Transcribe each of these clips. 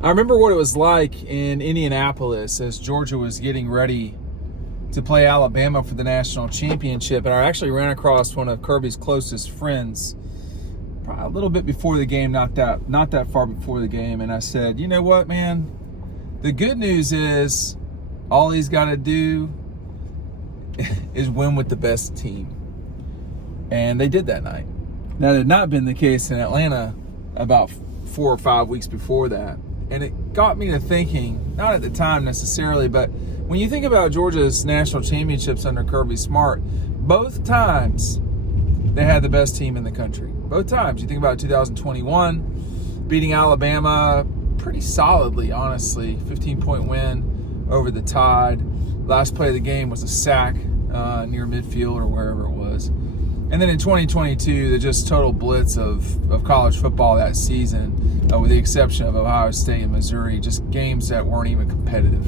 I remember what it was like in Indianapolis as Georgia was getting ready to play Alabama for the national championship. And I actually ran across one of Kirby's closest friends probably a little bit before the game, not that far before the game. And I said, you know what, man? The good news is all he's got to do is win with the best team. And they did that night. Now, that had not been the case in Atlanta about 4 or 5 weeks before that. And it got me to thinking, not at the time necessarily, but when you think about Georgia's national championships under Kirby Smart, both times they had the best team in the country. Both times. You think about 2021, beating Alabama pretty solidly, honestly. 15-point win over the Tide. Last play of the game was a sack near midfield or wherever it was. And then in 2022, the just total blitz of college football that season, with the exception of Ohio State and Missouri, just games that weren't even competitive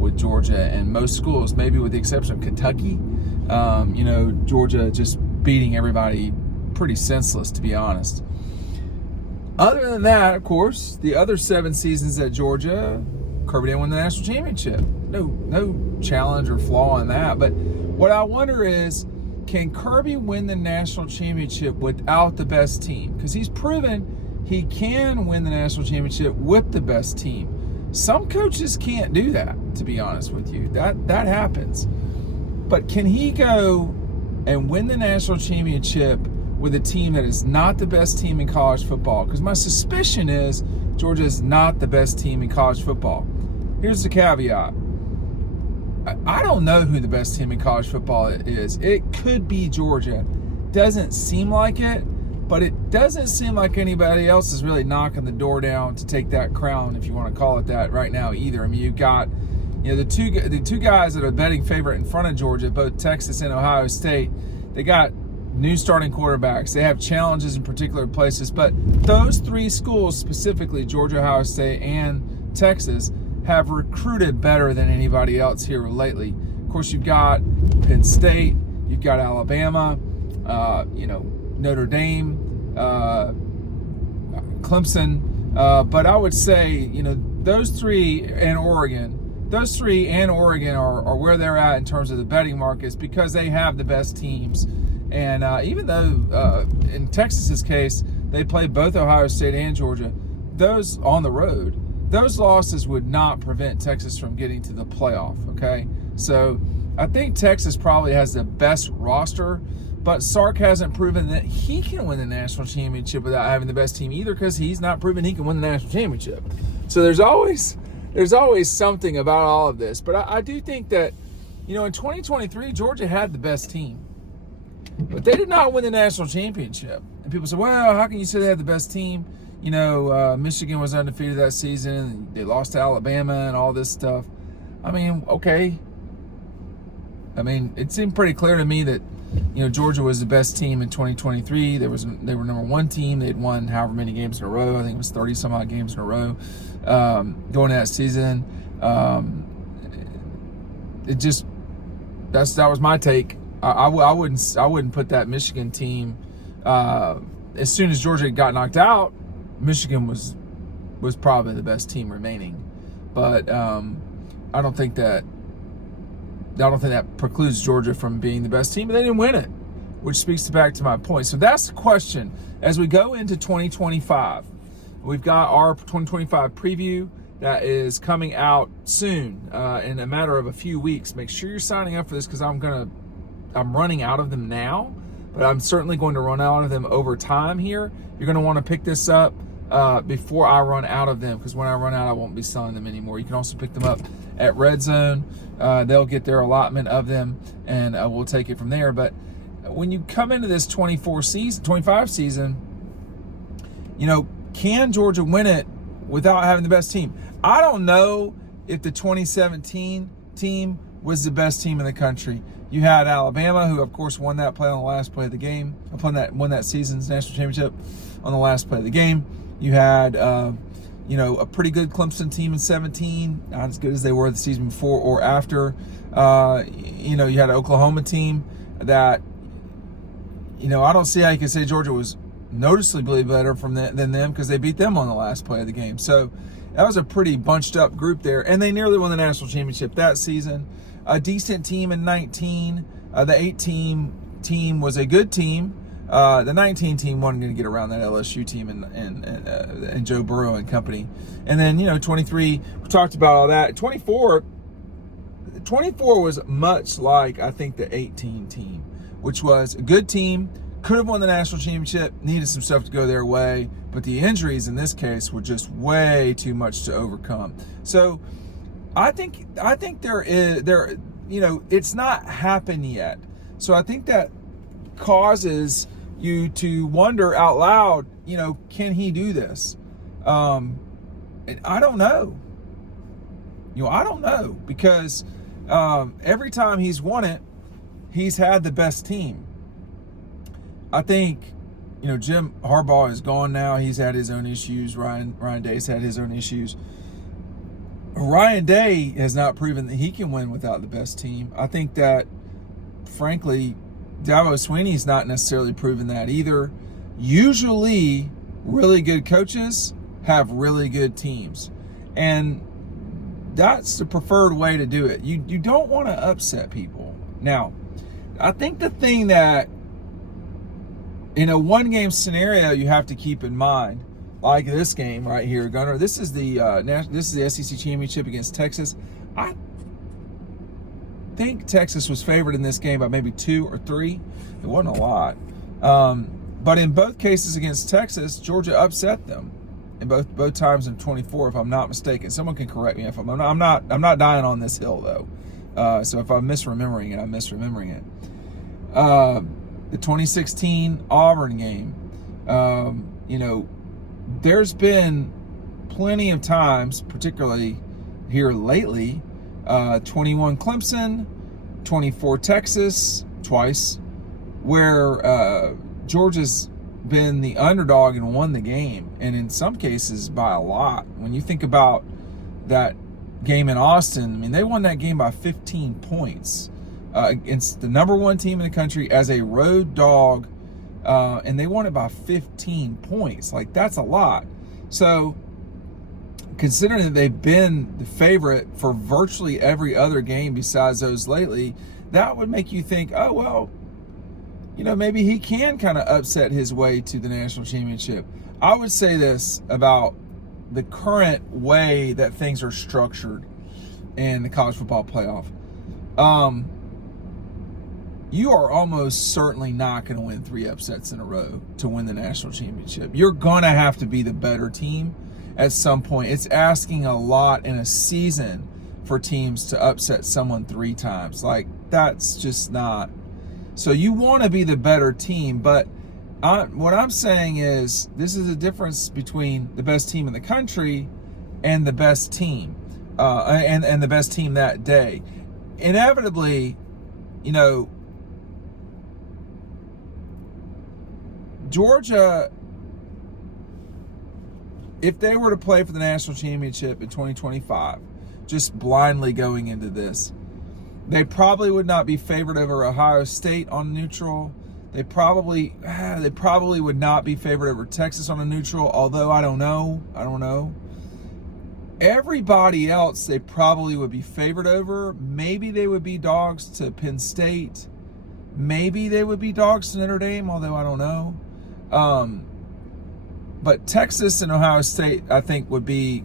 with Georgia and most schools, maybe with the exception of Kentucky. Georgia just beating everybody pretty senseless, to be honest. Other than that, of course, the other 7 seasons at Georgia, Kirby didn't win the national championship. No challenge or flaw in that. But what I wonder is, can Kirby win the national championship without the best team? Because he's proven he can win the national championship with the best team. Some coaches can't do that, to be honest with you. That happens. But can he go and win the national championship with a team that is not the best team in college football? Because my suspicion is Georgia is not the best team in college football. Here's the caveat. I don't know who the best team in college football is. It could be Georgia. Doesn't seem like it, but it doesn't seem like anybody else is really knocking the door down to take that crown, if you want to call it that, right now either. I mean, you've got the two guys that are betting favorite in front of Georgia, both Texas and Ohio State. They got new starting quarterbacks. They have challenges in particular places, but those 3 schools, specifically Georgia, Ohio State, and Texas, have recruited better than anybody else here lately. Of course, you've got Penn State, you've got Alabama, Notre Dame, Clemson, but I would say, those 3 and Oregon, are where they're at in terms of the betting markets because they have the best teams. And even though in Texas's case, they play both Ohio State and Georgia, those on the road, those losses would not prevent Texas from getting to the playoff, okay? So I think Texas probably has the best roster, but Sark hasn't proven that he can win the national championship without having the best team either, because he's not proven he can win the national championship. So there's always something about all of this. But I do think that, in 2023, Georgia had the best team. But they did not win the national championship. And people say, well, how can you say they had the best team? Michigan was undefeated that season, and they lost to Alabama and all this stuff. I mean, okay. I mean, it seemed pretty clear to me that, Georgia was the best team in 2023. They were number 1 team. They'd won however many games in a row. I think it was 30 some odd games in a row going that season. That was my take. I wouldn't put that Michigan team. As soon as Georgia got knocked out, Michigan was probably the best team remaining, but I don't think that precludes Georgia from being the best team. But they didn't win it, which speaks back to my point. So that's the question as we go into 2025. We've got our 2025 preview that is coming out soon, in a matter of a few weeks. Make sure you're signing up for this because I'm running out of them now, but I'm certainly going to run out of them over time here. You're going to want to pick this up before I run out of them, because when I run out, I won't be selling them anymore. You can also pick them up at Red Zone. They'll get their allotment of them, and we'll take it from there. But when you come into this 25 season, can Georgia win it without having the best team? I don't know if the 2017 team was the best team in the country. You had Alabama, who of course won that play on the last play of the game, won that season's national championship on the last play of the game. You had, a pretty good Clemson team in 17, not as good as they were the season before or after. You had an Oklahoma team that, I don't see how you can say Georgia was noticeably better than them, because they beat them on the last play of the game. So That was a pretty bunched up group there, and they nearly won the national championship that season. A decent team in 19. The 18 team was a good team. The 19 team wasn't going to get around that LSU team and Joe Burrow and company. And then, 23, we talked about all that. 24 was much like, I think, the 18 team, which was a good team, could have won the national championship, needed some stuff to go their way, but the injuries in this case were just way too much to overcome. So I think it's not happened yet. So I think that causes you to wonder out loud, can he do this? And I don't know. I don't know, because every time he's won it, he's had the best team. I think, Jim Harbaugh is gone now. He's had his own issues. Ryan Day's had his own issues. Ryan Day has not proven that he can win without the best team. I think that, frankly, Dabo Swinney's not necessarily proven that either. Usually, really good coaches have really good teams. And that's the preferred way to do it. You don't want to upset people. Now, I think the thing that in a one-game scenario you have to keep in mind, like this game right here, Gunner, this is the SEC championship against Texas. I think Texas was favored in this game by maybe 2 or 3. It wasn't a lot. But in both cases against Texas, Georgia upset them. In both times in 24, if I'm not mistaken. Someone can correct me if I'm not dying on this hill though. So if I'm misremembering it, I'm misremembering it. The 2016 Auburn game, there's been plenty of times, particularly here lately, 21 Clemson, 24 Texas, twice, where Georgia's been the underdog and won the game, and in some cases by a lot. When you think about that game in Austin, they won that game by 15 points against the number 1 team in the country as a road dog, and they won it by 15 points. That's a lot. So considering that they've been the favorite for virtually every other game besides those lately, that would make you think, oh, well, maybe he can kind of upset his way to the national championship. I would say this about the current way that things are structured in the college football playoff. You are almost certainly not going to win 3 upsets in a row to win the national championship. You're going to have to be the better team at some point. It's asking a lot in a season for teams to upset someone 3 times. That's just not. So you want to be the better team, but what I'm saying is this is the difference between the best team in the country and the best team, and the best team that day. Inevitably, Georgia, if they were to play for the national championship in 2025, just blindly going into this, they probably would not be favored over Ohio State on neutral. They probably would not be favored over Texas on a neutral, although I don't know. Everybody else they probably would be favored over. Maybe they would be dogs to Penn State. Maybe they would be dogs to Notre Dame, although I don't know. But Texas and Ohio State, I think, would be,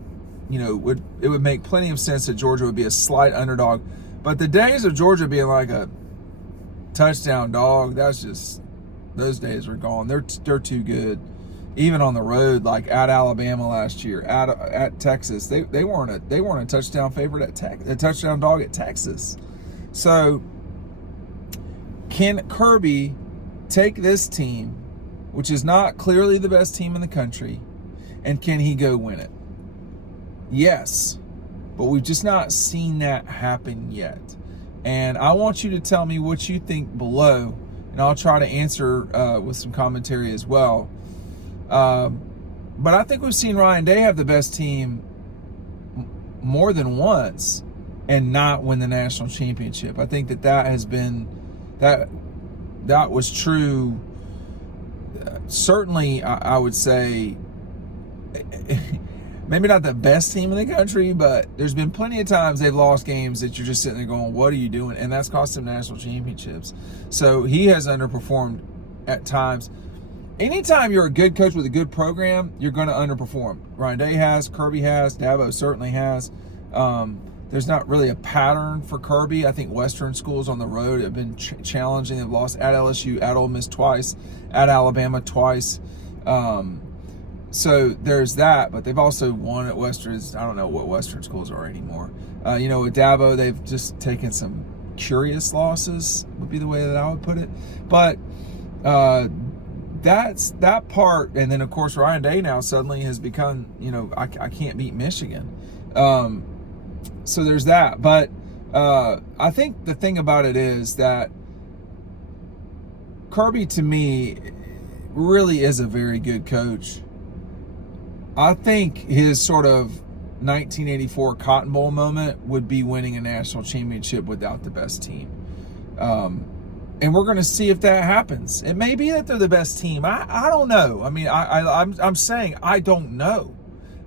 it would make plenty of sense that Georgia would be a slight underdog. But the days of Georgia being like a touchdown dog, those days are gone. They're too good. Even on the road, like at Alabama last year, at Texas, they weren't a touchdown favorite a touchdown dog at Texas. So can Kirby take this team, which is not clearly the best team in the country, and can he go win it? Yes. But we've just not seen that happen yet. And I want you to tell me what you think below, and I'll try to answer with some commentary as well. But I think we've seen Ryan Day have the best team more than once and not win the national championship. I think that has been, that was true. Certainly, I would say maybe not the best team in the country, but there's been plenty of times they've lost games that you're just sitting there going, what are you doing? And that's cost them national championships. So he has underperformed at times. Anytime you're a good coach with a good program, you're going to underperform. Ryan Day has, Kirby has, Dabo certainly has. There's not really a pattern for Kirby. I think Western schools on the road have been challenging. They've lost at LSU, at Ole Miss twice, at Alabama twice. So there's that, but they've also won at Western. I don't know what Western schools are anymore. With Dabo, they've just taken some curious losses, would be the way that I would put it. But that's that part. And then, of course, Ryan Day now suddenly has become, I can't beat Michigan. So there's that. But I think the thing about it is that Kirby, to me, really is a very good coach. I think his sort of 1984 Cotton Bowl moment would be winning a national championship without the best team. And we're going to see if that happens. It may be that they're the best team. I don't know. I mean, I'm saying I don't know.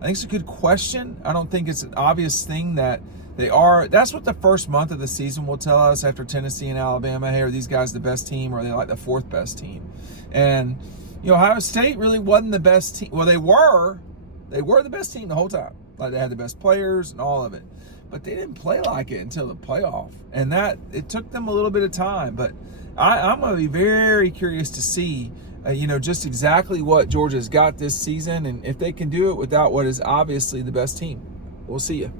I think it's a good question. I don't think it's an obvious thing that they are. That's what the first month of the season will tell us after Tennessee and Alabama. Hey, are these guys the best team, or are they like the fourth best team? And Ohio State really wasn't the best team. Well, they were the best team the whole time. Like, they had the best players and all of it. But they didn't play like it until the playoff. And that, it took them a little bit of time. But I'm going to be very curious to see, just exactly what Georgia's got this season, and if they can do it without what is obviously the best team. We'll see you.